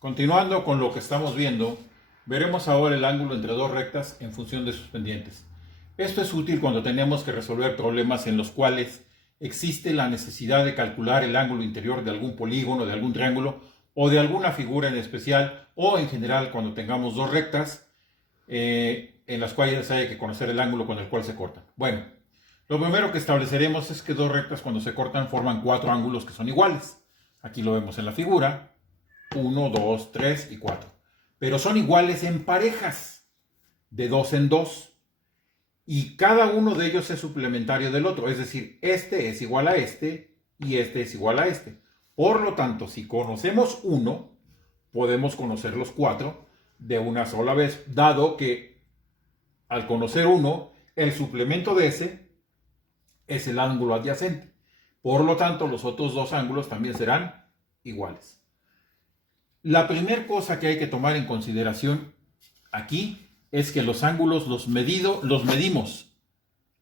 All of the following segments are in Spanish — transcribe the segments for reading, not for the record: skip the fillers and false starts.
Continuando con lo que estamos viendo, veremos ahora el ángulo entre dos rectas en función de sus pendientes. Esto es útil cuando tenemos que resolver problemas en los cuales existe la necesidad de calcular el ángulo interior de algún polígono, de algún triángulo o de alguna figura en especial, o en general cuando tengamos dos rectas en las cuales hay que conocer el ángulo con el cual se cortan. Bueno, lo primero que estableceremos es que dos rectas cuando se cortan forman cuatro ángulos que son iguales. Aquí lo vemos en la figura. 1, 2, 3 y 4. Pero son iguales en parejas, de 2 en 2. Y cada uno de ellos es suplementario del otro. Es decir, este es igual a este y este es igual a este. Por lo tanto, si conocemos uno, podemos conocer los cuatro de una sola vez, dado que al conocer uno, el suplemento de ese es el ángulo adyacente. Por lo tanto, los otros dos ángulos también serán iguales. La primera cosa que hay que tomar en consideración aquí es que los ángulos los medimos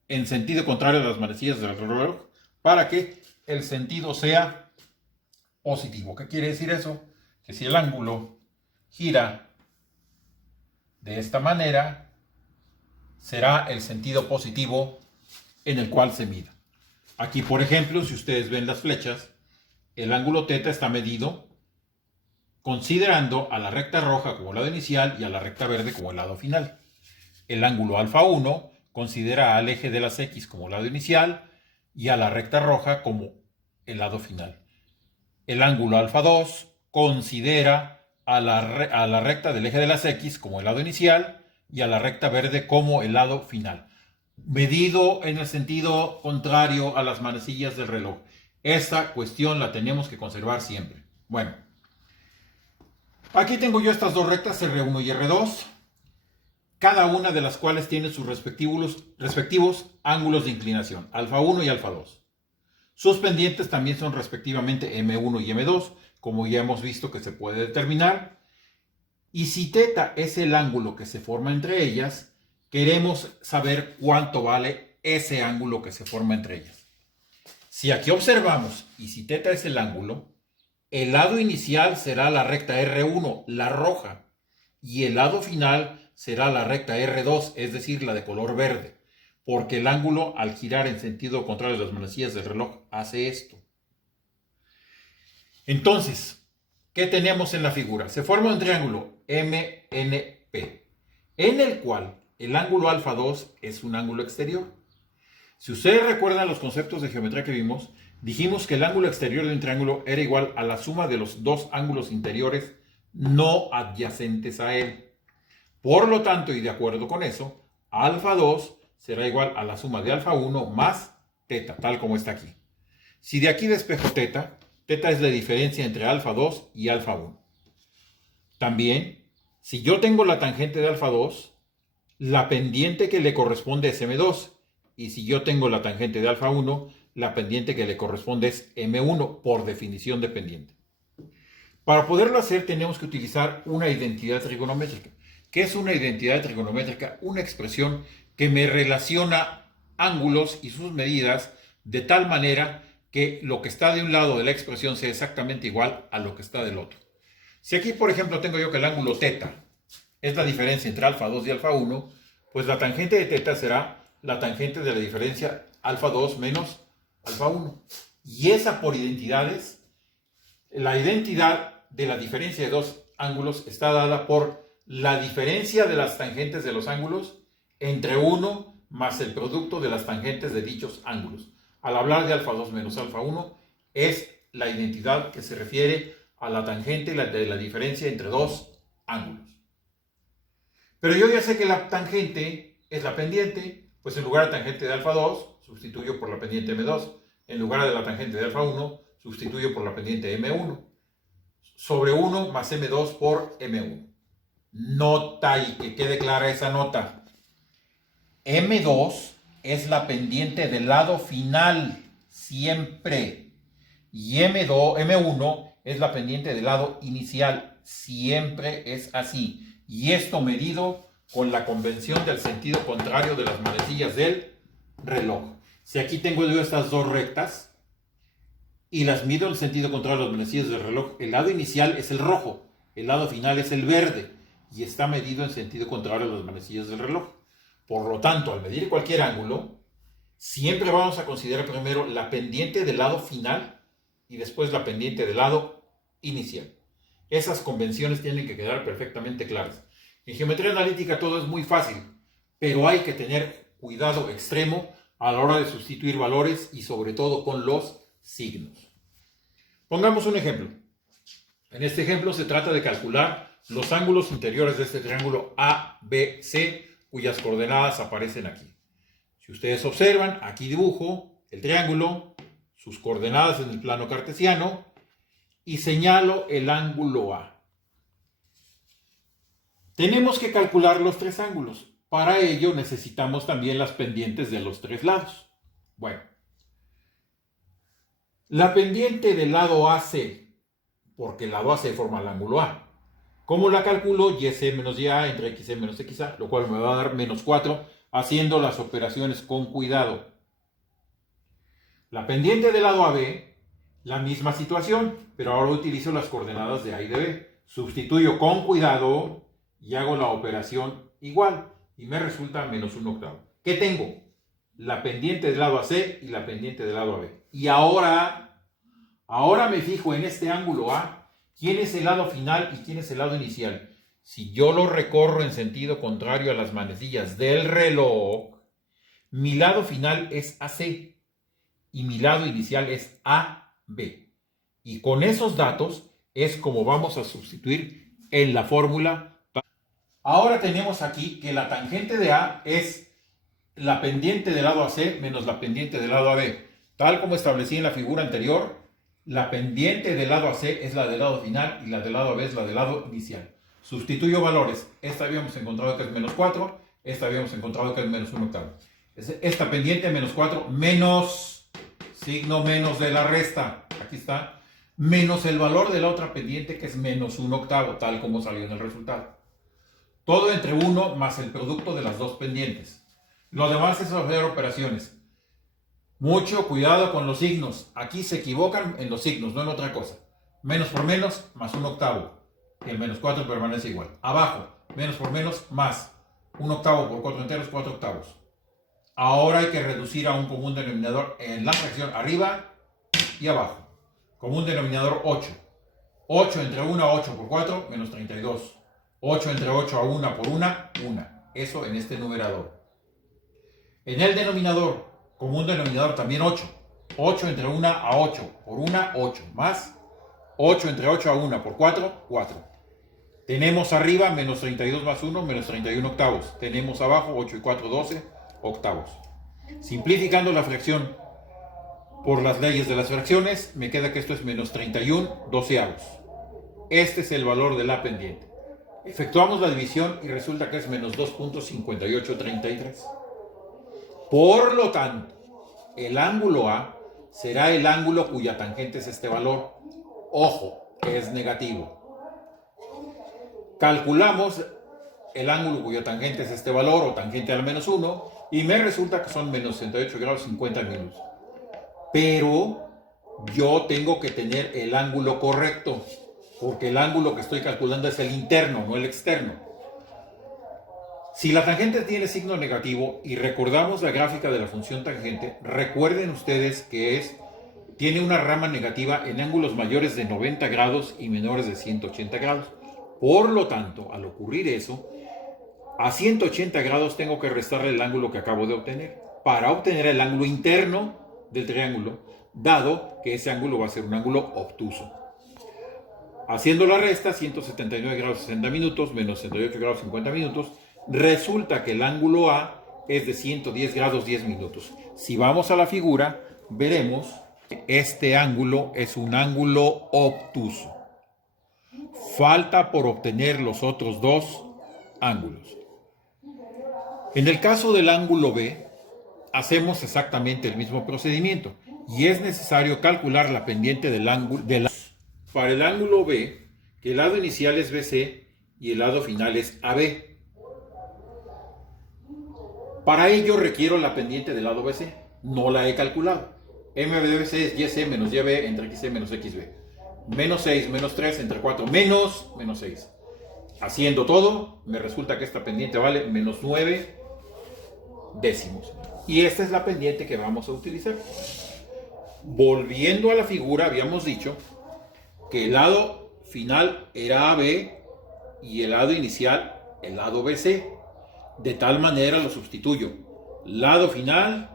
en sentido contrario a las manecillas del reloj para que el sentido sea positivo. ¿Qué quiere decir eso? Que si el ángulo gira de esta manera, será el sentido positivo en el cual se mida. Aquí, por ejemplo, si ustedes ven las flechas, el ángulo θ está medido considerando a la recta roja como lado inicial y a la recta verde como el lado final. El ángulo alfa 1 considera al eje de las X como lado inicial y a la recta roja como el lado final. El ángulo alfa 2 considera a la recta del eje de las X como el lado inicial y a la recta verde como el lado final. Medido en el sentido contrario a las manecillas del reloj. Esta cuestión la tenemos que conservar siempre. Bueno. Aquí tengo yo estas dos rectas, R1 y R2, cada una de las cuales tiene sus respectivos ángulos de inclinación, alfa 1 y alfa 2. Sus pendientes también son respectivamente M1 y M2, como ya hemos visto que se puede determinar. Y si θ es el ángulo que se forma entre ellas, queremos saber cuánto vale ese ángulo que se forma entre ellas. Si aquí observamos, y si θ es el ángulo, el lado inicial será la recta R1, la roja, y el lado final será la recta R2, es decir, la de color verde, porque el ángulo al girar en sentido contrario a las manecillas del reloj hace esto. Entonces, ¿qué tenemos en la figura? Se forma un triángulo MNP, en el cual el ángulo alfa 2 es un ángulo exterior. Si ustedes recuerdan los conceptos de geometría que vimos, dijimos que el ángulo exterior de un triángulo era igual a la suma de los dos ángulos interiores no adyacentes a él. Por lo tanto, y de acuerdo con eso, alfa 2 será igual a la suma de alfa 1 más θ, tal como está aquí. Si de aquí despejo θ es la diferencia entre alfa 2 y alfa 1. También, si yo tengo la tangente de alfa 2, la pendiente que le corresponde es M2. Y si yo tengo la tangente de alfa 1, la pendiente que le corresponde es M1, por definición de pendiente. Para poderlo hacer tenemos que utilizar una identidad trigonométrica. ¿Qué es una identidad trigonométrica? Una expresión que me relaciona ángulos y sus medidas de tal manera que lo que está de un lado de la expresión sea exactamente igual a lo que está del otro. Si aquí, por ejemplo, tengo yo que el ángulo θ es la diferencia entre alfa 2 y alfa 1, pues la tangente de θ será la tangente de la diferencia alfa 2 menos alfa 1. Y esa por identidades, la identidad de la diferencia de dos ángulos está dada por la diferencia de las tangentes de los ángulos entre 1 más el producto de las tangentes de dichos ángulos. Al hablar de alfa 2 menos alfa 1, es la identidad que se refiere a la tangente de la diferencia entre dos ángulos. Pero yo ya sé que la tangente es la pendiente, pues en lugar de tangente de alfa 2, sustituyo por la pendiente M2. En lugar de la tangente de alfa 1, sustituyo por la pendiente M1. Sobre 1 más M2 por M1. Nota, y que quede clara esa nota. M2 es la pendiente del lado final, siempre. Y M1 es la pendiente del lado inicial, siempre es así. Y esto medido con la convención del sentido contrario de las manecillas del reloj. Si aquí tengo yo estas dos rectas y las mido en el sentido contrario a las manecillas del reloj, el lado inicial es el rojo, el lado final es el verde y está medido en sentido contrario a las manecillas del reloj. Por lo tanto, al medir cualquier ángulo, siempre vamos a considerar primero la pendiente del lado final y después la pendiente del lado inicial. Esas convenciones tienen que quedar perfectamente claras. En geometría analítica todo es muy fácil, pero hay que tener cuidado extremo a la hora de sustituir valores y sobre todo con los signos. Pongamos un ejemplo. En este ejemplo se trata de calcular los ángulos interiores de este triángulo ABC, cuyas coordenadas aparecen aquí. Si ustedes observan, aquí dibujo el triángulo, sus coordenadas en el plano cartesiano y señalo el ángulo A. Tenemos que calcular los tres ángulos. Para ello necesitamos también las pendientes de los tres lados. Bueno, la pendiente del lado AC, porque el lado AC forma el ángulo A. ¿Cómo la calculo? YC menos YA entre XC menos XA, lo cual me va a dar menos 4, haciendo las operaciones con cuidado. La pendiente del lado AB, la misma situación, pero ahora utilizo las coordenadas de A y de B. Sustituyo con cuidado y hago la operación igual, y me resulta menos 1/8. ¿Qué tengo? La pendiente del lado AC y la pendiente del lado AB. Y ahora me fijo en este ángulo A. ¿Quién es el lado final y quién es el lado inicial? Si yo lo recorro en sentido contrario a las manecillas del reloj, mi lado final es AC y mi lado inicial es AB. Y con esos datos es como vamos a sustituir en la fórmula. Ahora tenemos aquí que la tangente de A es la pendiente del lado AC menos la pendiente del lado AB. Tal como establecí en la figura anterior, la pendiente del lado AC es la del lado final y la del lado AB es la del lado inicial. Sustituyo valores. Esta habíamos encontrado que es menos 4, esta habíamos encontrado que es menos 1/8. Esta pendiente menos 4 menos, signo menos de la resta, aquí está, menos el valor de la otra pendiente que es menos 1/8, tal como salió en el resultado. Todo entre 1 más el producto de las dos pendientes. Lo demás es hacer operaciones. Mucho cuidado con los signos. Aquí se equivocan en los signos, no en otra cosa. Menos por menos más 1/8. El menos 4 permanece igual. Abajo, menos por menos más 1/8 por 4 enteros, 4/8. Ahora hay que reducir a un común denominador en la fracción arriba y abajo. Común denominador 8. 8 entre 1 a 8 por 4, menos 32. 8 entre 8 a 1 por 1, 1. Eso en este numerador. En el denominador, común denominador también 8. 8 entre 1 a 8 por 1, 8. Más 8 entre 8 a 1 por 4, 4. Tenemos arriba menos 32 más 1, menos 31/8. Tenemos abajo 8 y 4, 12/8. Simplificando la fracción por las leyes de las fracciones, me queda que esto es menos 31/12. Este es el valor de la pendiente. Efectuamos la división y resulta que es menos 2.5833. Por lo tanto, el ángulo A será el ángulo cuya tangente es este valor. Ojo, que es negativo. Calculamos el ángulo cuya tangente es este valor o tangente al menos 1 y me resulta que son menos 68 grados 50 minutos. Pero yo tengo que tener el ángulo correcto, porque el ángulo que estoy calculando es el interno, no el externo. Si la tangente tiene signo negativo y recordamos la gráfica de la función tangente, recuerden ustedes que tiene una rama negativa en ángulos mayores de 90 grados y menores de 180 grados. Por lo tanto, al ocurrir eso, a 180 grados tengo que restarle el ángulo que acabo de obtener para obtener el ángulo interno del triángulo, dado que ese ángulo va a ser un ángulo obtuso. Haciendo la resta, 179 grados 60 minutos menos 68 grados 50 minutos, resulta que el ángulo A es de 110 grados 10 minutos. Si vamos a la figura, veremos que este ángulo es un ángulo obtuso. Falta por obtener los otros dos ángulos. En el caso del ángulo B, hacemos exactamente el mismo procedimiento y es necesario calcular la pendiente del ángulo. Para el ángulo B, que el lado inicial es BC y el lado final es AB. Para ello requiero la pendiente del lado BC. No la he calculado. M de BC es YC menos YB entre XC menos XB. menos 6, menos 3, entre 4, menos 6. Haciendo todo, me resulta que esta pendiente vale menos 9 décimos. Y esta es la pendiente que vamos a utilizar. Volviendo a la figura, habíamos dicho que el lado final era AB y el lado inicial el lado BC. De tal manera lo sustituyo. Lado final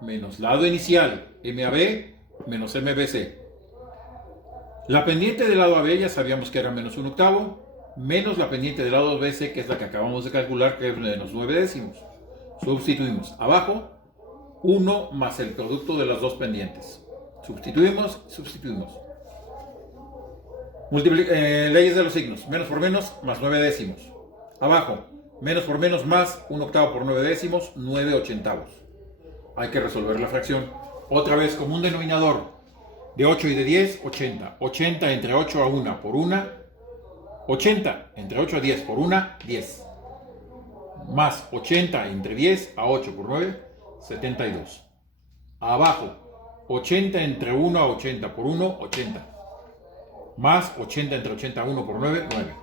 menos lado inicial, MAB menos MBC. La pendiente del lado AB ya sabíamos que era menos 1/8, menos la pendiente del lado BC, que es la que acabamos de calcular, que es menos 9 décimos. Sustituimos abajo 1 más el producto de las dos pendientes. Sustituimos. Leyes de los signos. Menos por menos más 9 décimos. Abajo, menos por menos más 1/8 por 9 décimos, 9/80. Hay que resolver la fracción. Otra vez, como un denominador de 8 y de 10, 80. 80 entre 8 a 1 por 1. 80 entre 8 a 10 por 1, 10. Más 80 entre 10 a 8 por 9, 72. Abajo, 80 entre 1 a 80 por 1, 80. Más 80 entre 80 a 1 por 9, 9.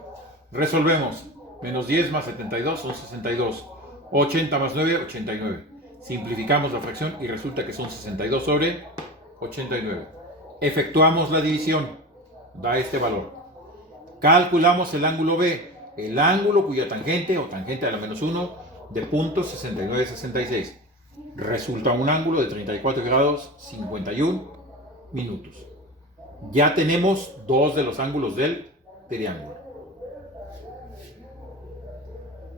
Resolvemos. Menos 10 más 72 son 62. 80 más 9, 89. Simplificamos la fracción y resulta que son 62 sobre 89. Efectuamos la división. Da este valor. Calculamos el ángulo B. El ángulo cuya tangente o tangente a la menos 1 de punto 69,66. Resulta un ángulo de 34 grados 51 minutos. Ya tenemos dos de los ángulos del triángulo.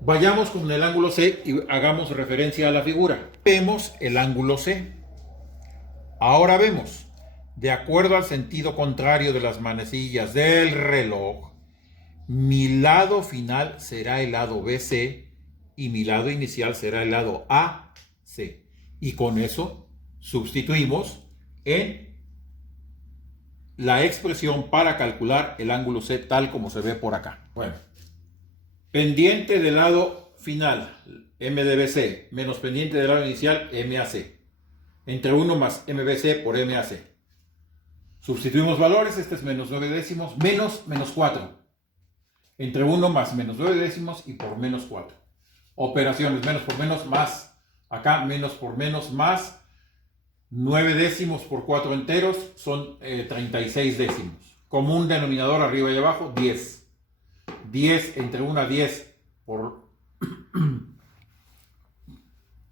Vayamos con el ángulo C y hagamos referencia a la figura. Vemos el ángulo C. Ahora vemos, de acuerdo al sentido contrario de las manecillas del reloj, mi lado final será el lado BC y mi lado inicial será el lado AC. Y con eso sustituimos en la expresión para calcular el ángulo C tal como se ve por acá. Bueno, pendiente del lado final, M de BC, menos pendiente del lado inicial, MAC. Entre 1 más MBC por MAC. Sustituimos valores, este es menos 9 décimos, menos 4. Entre 1 más menos 9 décimos y por menos 4. Operaciones, menos por menos más. Acá menos por menos más 9 décimos por 4 enteros son 36 décimos. Común denominador arriba y abajo, 10. 10 entre 1 a 10 por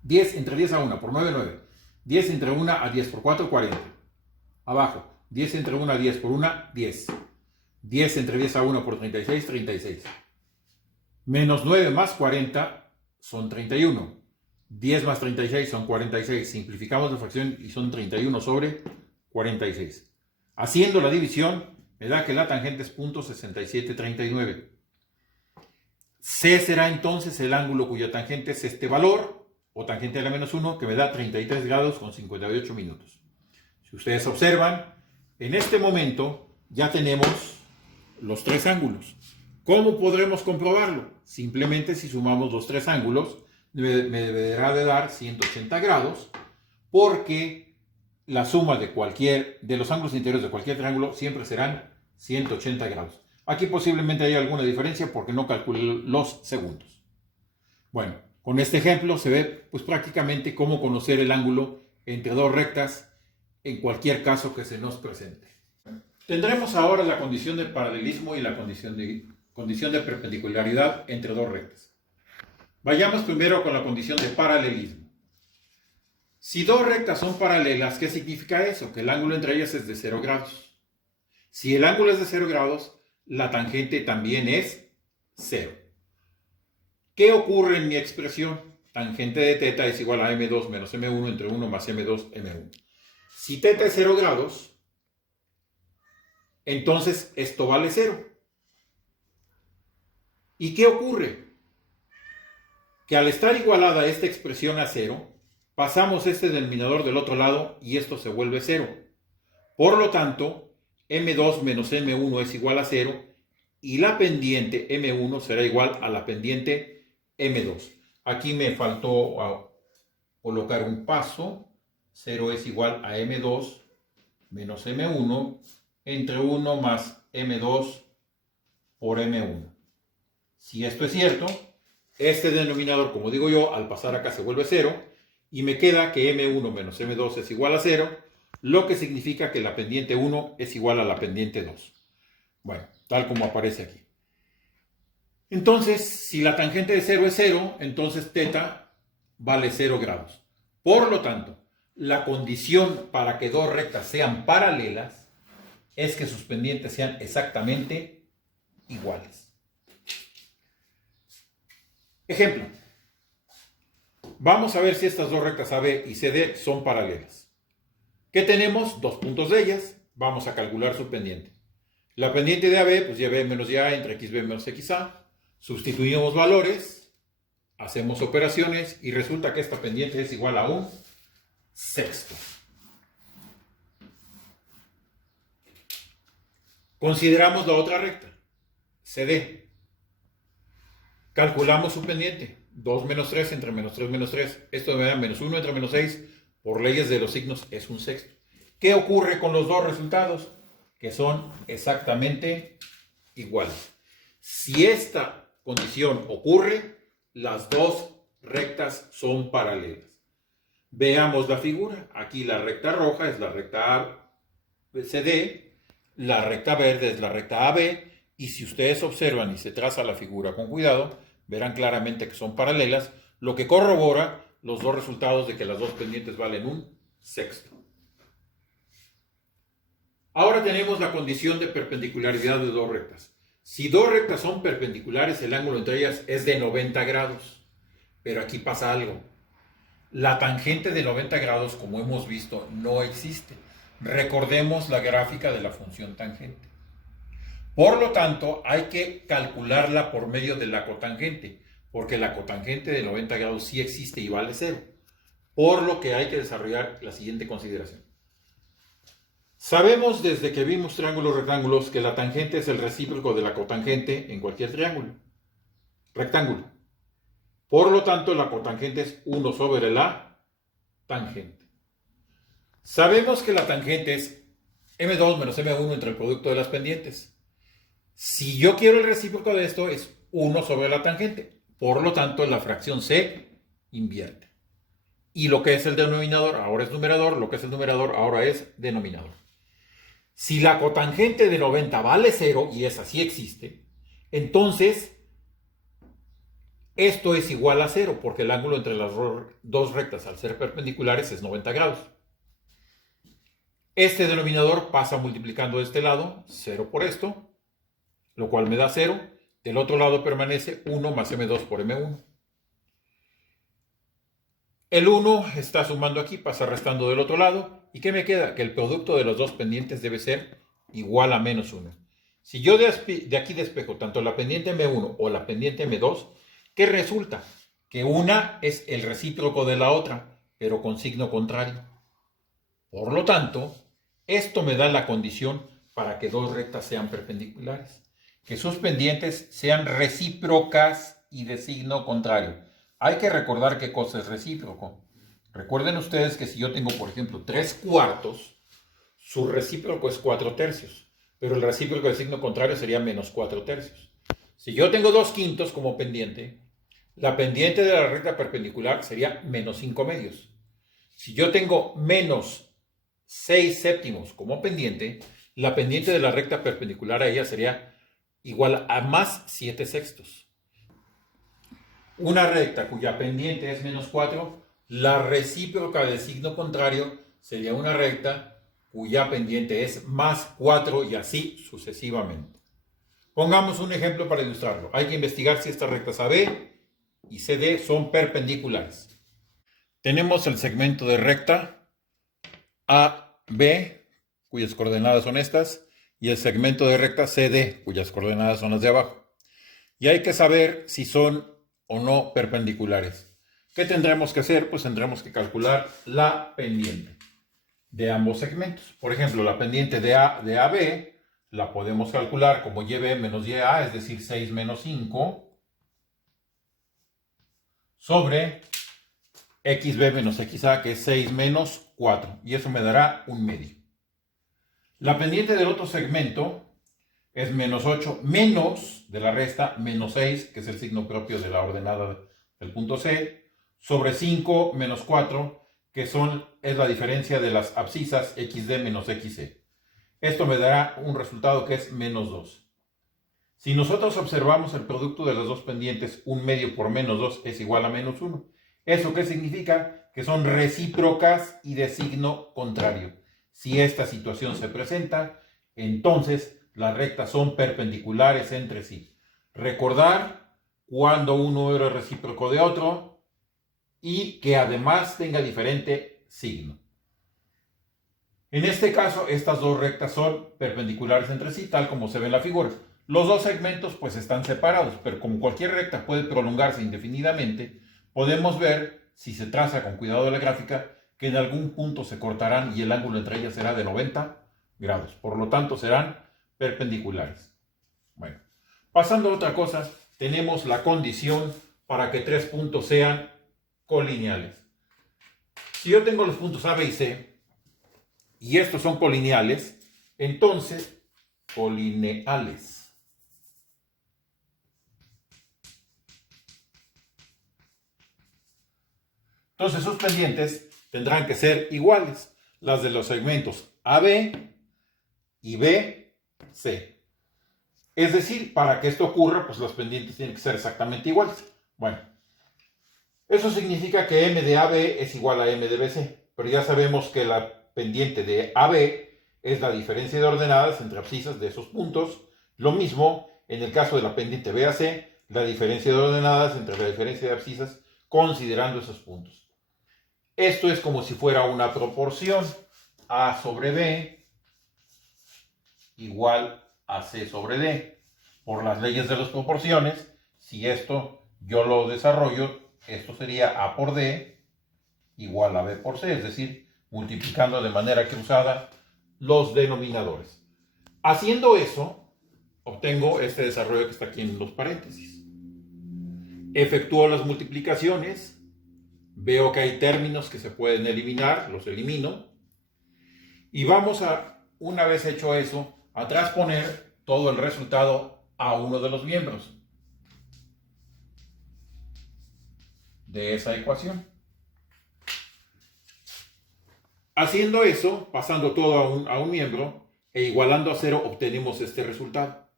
10 entre 10 a 1 por 9, 9. 10 entre 1 a 10 por 4, 40. Abajo, 10 entre 1 a 10 por 1, 10. 10 entre 10 a 1 por 36, 36. Menos 9 más 40 son 31. 10 más 36 son 46. Simplificamos la fracción y son 31 sobre 46. Haciendo la división, me da que la tangente es .6739. C será entonces el ángulo cuya tangente es este valor, o tangente a la menos 1, que me da 33 grados con 58 minutos. Si ustedes observan, en este momento ya tenemos los tres ángulos. ¿Cómo podremos comprobarlo? Simplemente si sumamos los tres ángulos, me deberá de dar 180 grados, porque la suma de los ángulos interiores de cualquier triángulo siempre serán 180 grados. Aquí posiblemente haya alguna diferencia porque no calculé los segundos. Bueno, con este ejemplo se ve pues prácticamente cómo conocer el ángulo entre dos rectas en cualquier caso que se nos presente. Tendremos ahora la condición de paralelismo y la condición de perpendicularidad entre dos rectas. Vayamos primero con la condición de paralelismo. Si dos rectas son paralelas, ¿qué significa eso? Que el ángulo entre ellas es de 0 grados. Si el ángulo es de 0 grados, la tangente también es 0. ¿Qué ocurre en mi expresión? Tangente de θ es igual a m2 menos m1 entre 1 más m2 m1. Si θ es 0 grados, entonces esto vale 0. ¿Y qué ocurre? Que al estar igualada esta expresión a 0, pasamos este denominador del otro lado y esto se vuelve 0. Por lo tanto, m2 menos m1 es igual a 0 y la pendiente m1 será igual a la pendiente m2. Aquí me faltó colocar un paso. 0 es igual a m2 menos m1 entre 1 más M2 por M1. Si esto es cierto, este denominador, como digo yo, al pasar acá se vuelve 0 y me queda que M1 menos M2 es igual a 0, lo que significa que la pendiente 1 es igual a la pendiente 2. Bueno, tal como aparece aquí. Entonces, si la tangente de 0 es 0, entonces θ vale 0 grados. Por lo tanto, la condición para que dos rectas sean paralelas es que sus pendientes sean exactamente iguales. Ejemplo. Vamos a ver si estas dos rectas AB y CD son paralelas. ¿Qué tenemos? Dos puntos de ellas. Vamos a calcular su pendiente. La pendiente de AB, pues ya B menos ya entre XB menos XA. Sustituimos valores, hacemos operaciones y resulta que esta pendiente es igual a un sexto. Consideramos la otra recta, CD. Calculamos su pendiente, 2 menos 3 entre menos 3 menos 3. Esto me da menos 1 entre menos 6. Por leyes de los signos es un sexto. ¿Qué ocurre con los dos resultados? Que son exactamente iguales. Si esta condición ocurre, las dos rectas son paralelas. Veamos la figura. Aquí la recta roja es la recta CD, la recta verde es la recta AB, y si ustedes observan y se traza la figura con cuidado, verán claramente que son paralelas, lo que corrobora los dos resultados de que las dos pendientes valen un sexto. Ahora tenemos la condición de perpendicularidad de dos rectas. Si dos rectas son perpendiculares, el ángulo entre ellas es de 90 grados. Pero aquí pasa algo. La tangente de 90 grados, como hemos visto, no existe. Recordemos la gráfica de la función tangente. Por lo tanto, hay que calcularla por medio de la cotangente, porque la cotangente de 90 grados sí existe y vale 0. Por lo que hay que desarrollar la siguiente consideración. Sabemos desde que vimos triángulos rectángulos que la tangente es el recíproco de la cotangente en cualquier triángulo rectángulo. Por lo tanto, la cotangente es 1 sobre la tangente. Sabemos que la tangente es M2 menos M1 entre el producto de las pendientes. Si yo quiero el recíproco de esto es 1 sobre la tangente. Por lo tanto, la fracción se invierte. Y lo que es el denominador ahora es numerador, lo que es el numerador ahora es denominador. Si la cotangente de 90 vale 0, y esa sí existe, entonces esto es igual a 0, porque el ángulo entre las dos rectas al ser perpendiculares es 90 grados. Este denominador pasa multiplicando de este lado, 0 por esto, lo cual me da 0. Del otro lado permanece 1 más M2 por M1. El 1 está sumando aquí, pasa restando del otro lado. ¿Y qué me queda? Que el producto de los dos pendientes debe ser igual a menos 1. Si yo de aquí despejo tanto la pendiente M1 o la pendiente M2, ¿qué resulta? Que una es el recíproco de la otra, pero con signo contrario. Por lo tanto, esto me da la condición para que dos rectas sean perpendiculares. Que sus pendientes sean recíprocas y de signo contrario. Hay que recordar qué cosa es recíproco. Recuerden ustedes que si yo tengo, por ejemplo, 3/4, su recíproco es 4/3, pero el recíproco de signo contrario sería menos 4/3. Si yo tengo 2/5 como pendiente, la pendiente de la recta perpendicular sería menos 5/2. Si yo tengo menos 6/7 como pendiente, la pendiente de la recta perpendicular a ella sería igual a más 7/6. Una recta cuya pendiente es menos 4, la recíproca del signo contrario sería una recta cuya pendiente es más 4 y así sucesivamente. Pongamos un ejemplo para ilustrarlo. Hay que investigar si estas rectas AB y CD son perpendiculares. Tenemos el segmento de recta AB, cuyas coordenadas son estas, y el segmento de recta CD, cuyas coordenadas son las de abajo. Y hay que saber si son o no perpendiculares. ¿Qué tendremos que hacer? Pues tendremos que calcular la pendiente de ambos segmentos. Por ejemplo, la pendiente de AB la podemos calcular como YB menos YA, es decir, 6 menos 5, sobre XB menos XA, que es 6 menos 4. Y eso me dará un medio. La pendiente del otro segmento es menos 8 menos de la resta menos 6, que es el signo propio de la ordenada del punto C, sobre 5 menos 4, que es la diferencia de las abscisas xd menos xc. Esto me dará un resultado que es menos 2. Si nosotros observamos el producto de las dos pendientes, 1 medio por menos 2 es igual a menos 1. ¿Eso qué significa? Que son recíprocas y de signo contrario. Si esta situación se presenta, entonces las rectas son perpendiculares entre sí. Recordar cuando un número es recíproco de otro y que además tenga diferente signo. En este caso, estas dos rectas son perpendiculares entre sí, tal como se ve en la figura. Los dos segmentos pues están separados, pero como cualquier recta puede prolongarse indefinidamente, podemos ver, si se traza con cuidado la gráfica, que en algún punto se cortarán y el ángulo entre ellas será de 90 grados. Por lo tanto, serán perpendiculares. Bueno, pasando a otra cosa, tenemos la condición para que tres puntos sean colineales. Si yo tengo los puntos A, B y C, y estos son colineales, entonces, colineales. Entonces sus pendientes tendrán que ser iguales, las de los segmentos AB y BC. Es decir, para que esto ocurra, pues las pendientes tienen que ser exactamente iguales. Bueno, eso significa que M de AB es igual a M de BC, pero ya sabemos que la pendiente de AB es la diferencia de ordenadas entre abscisas de esos puntos. Lo mismo en el caso de la pendiente BAC, la diferencia de ordenadas entre la diferencia de abscisas considerando esos puntos. Esto es como si fuera una proporción. A sobre B igual a C sobre D. Por las leyes de las proporciones, si esto yo lo desarrollo, esto sería A por D igual a B por C, es decir, multiplicando de manera cruzada los denominadores. Haciendo eso, obtengo este desarrollo que está aquí en los paréntesis. Efectúo las multiplicaciones, veo que hay términos que se pueden eliminar, los elimino, y vamos a, una vez hecho eso, a transponer todo el resultado a uno de los miembros de esa ecuación. Haciendo eso, pasando todo a un miembro e igualando a 0, obtenemos este resultado.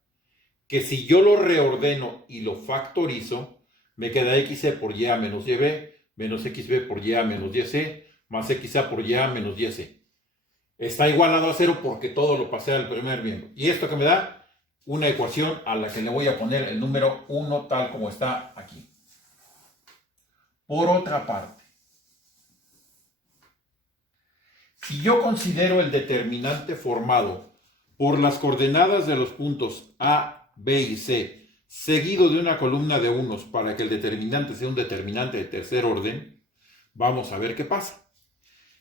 Que si yo lo reordeno y lo factorizo, me queda xc por y a menos yb, menos xb por y a menos yc, más xa por y a menos yc. Está igualado a 0 porque todo lo pasé al primer miembro. Y esto que me da una ecuación a la que le voy a poner el número 1 tal como está aquí. Por otra parte, si yo considero el determinante formado por las coordenadas de los puntos A, B y C, seguido de una columna de unos para que el determinante sea un determinante de tercer orden, vamos a ver qué pasa.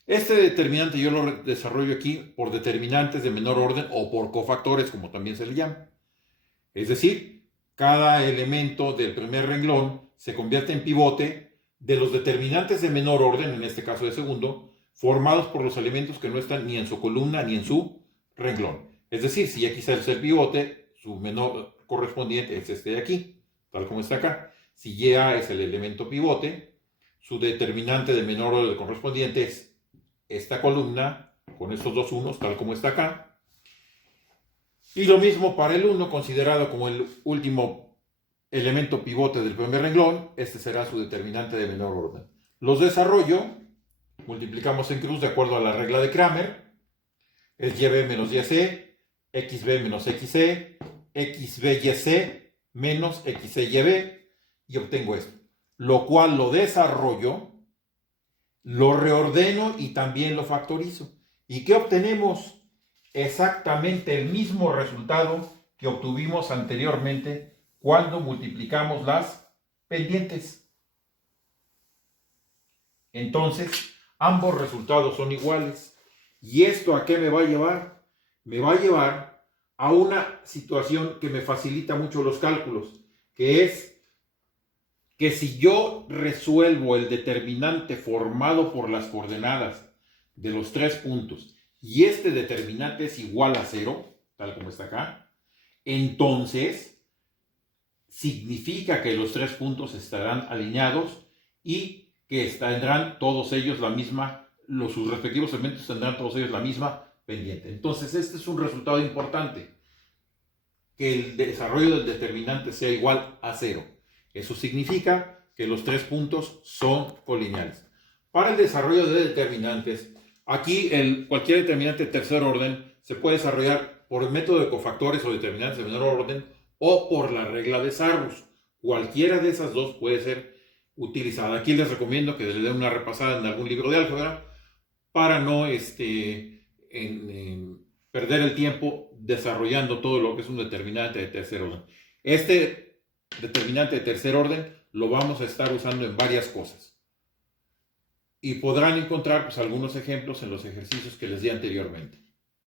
Este determinante yo lo desarrollo aquí por determinantes de menor orden o por cofactores, como también se le llama. Es decir, cada elemento del primer renglón se convierte en pivote de los determinantes de menor orden, en este caso de segundo, formados por los elementos que no están ni en su columna ni en su renglón. Es decir, si X es el pivote, su menor correspondiente es este de aquí, tal como está acá. Si YA es el elemento pivote, su determinante de menor orden correspondiente es esta columna con estos dos unos, tal como está acá. Y lo mismo para el 1, considerado como el último elemento pivote del primer renglón, este será su determinante de menor orden. Los desarrollo, multiplicamos en cruz de acuerdo a la regla de Cramer, es YB menos YC, XB menos XC, XB YC menos XC YB, y obtengo esto. Lo cual lo desarrollo, lo reordeno y también lo factorizo. ¿Y qué obtenemos? Exactamente el mismo resultado que obtuvimos anteriormente cuando multiplicamos las pendientes. Entonces, ambos resultados son iguales. ¿Y esto a qué me va a llevar? Me va a llevar a una situación que me facilita mucho los cálculos, que es que si yo resuelvo el determinante formado por las coordenadas de los tres puntos y este determinante es igual a 0, tal como está acá, entonces significa que los 3 puntos estarán alineados y que tendrán todos ellos la misma, sus respectivos elementos tendrán todos ellos la misma pendiente. Entonces este es un resultado importante, que el desarrollo del determinante sea igual a 0. Eso significa que los 3 puntos son colineales. Para el desarrollo de determinantes, aquí cualquier determinante de tercer orden se puede desarrollar por el método de cofactores o determinantes de menor orden o por la regla de Sarrus. Cualquiera de esas dos puede ser utilizada. Aquí les recomiendo que le den una repasada en algún libro de álgebra para no perder el tiempo desarrollando todo lo que es un determinante de tercer orden. Este determinante de tercer orden lo vamos a estar usando en varias cosas. Y podrán encontrar algunos ejemplos en los ejercicios que les di anteriormente.